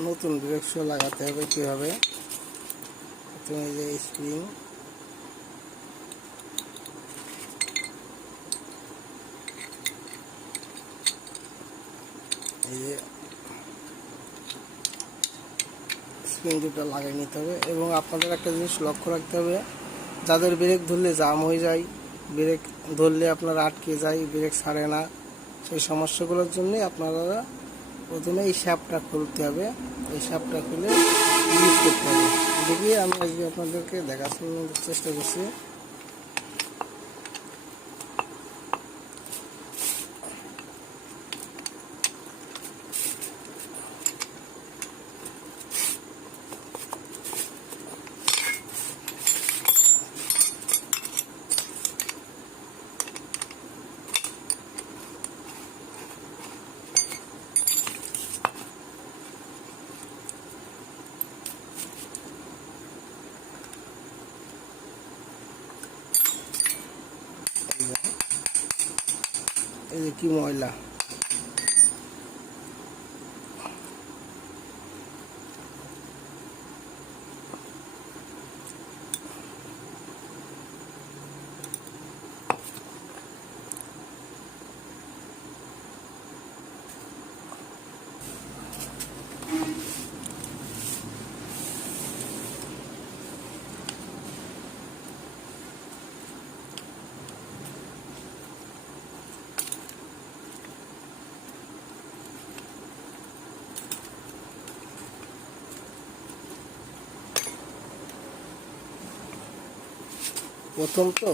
নতুন brake shoe লাগাতে হবে কীভাবে। প্রথমে এই যে স্প্রিং, এই যে স্প্রিং দুটো লাগিয়ে নিতে হবে। এবং আপনাদের একটা জিনিস লক্ষ্য রাখতে হবে, যাদের ব্রেক ধরলে জাম হয়ে যায়, ব্রেক ধরলে আপনার আটকে যায়, ব্রেক ছাড়ে না, সেই সমস্যাগুলোর জন্যে আপনারা প্রথমে এই শ্যাফটটা খুলতে হবে। এই শ্যাফটটা খুলে ইউজ করতে হবে। দেখি আমি আজকে আপনাদেরকে দেখাশোনার চেষ্টা করছি। এই যে কি ময়লা, প্রথম তো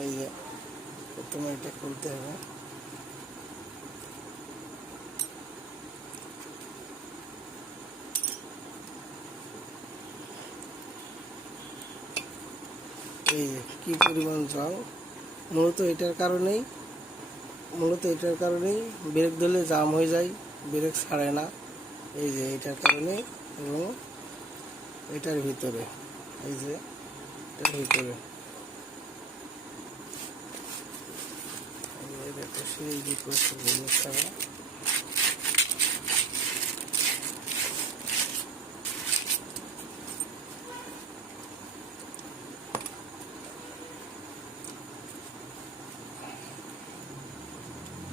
এই যে প্রথমে এটা খুলতে হবে। এই যে কী পরিমাণ জং, মূলত এটার কারণেই ব্রেক ধরলে জাম হয়ে যায়, ব্রেক ছাড়ে না। এই যে এটার কারণে, এবং এটার ভিতরে, এই যে এটার ভিতরে এই যে একটা সিরিজ করতে হবে।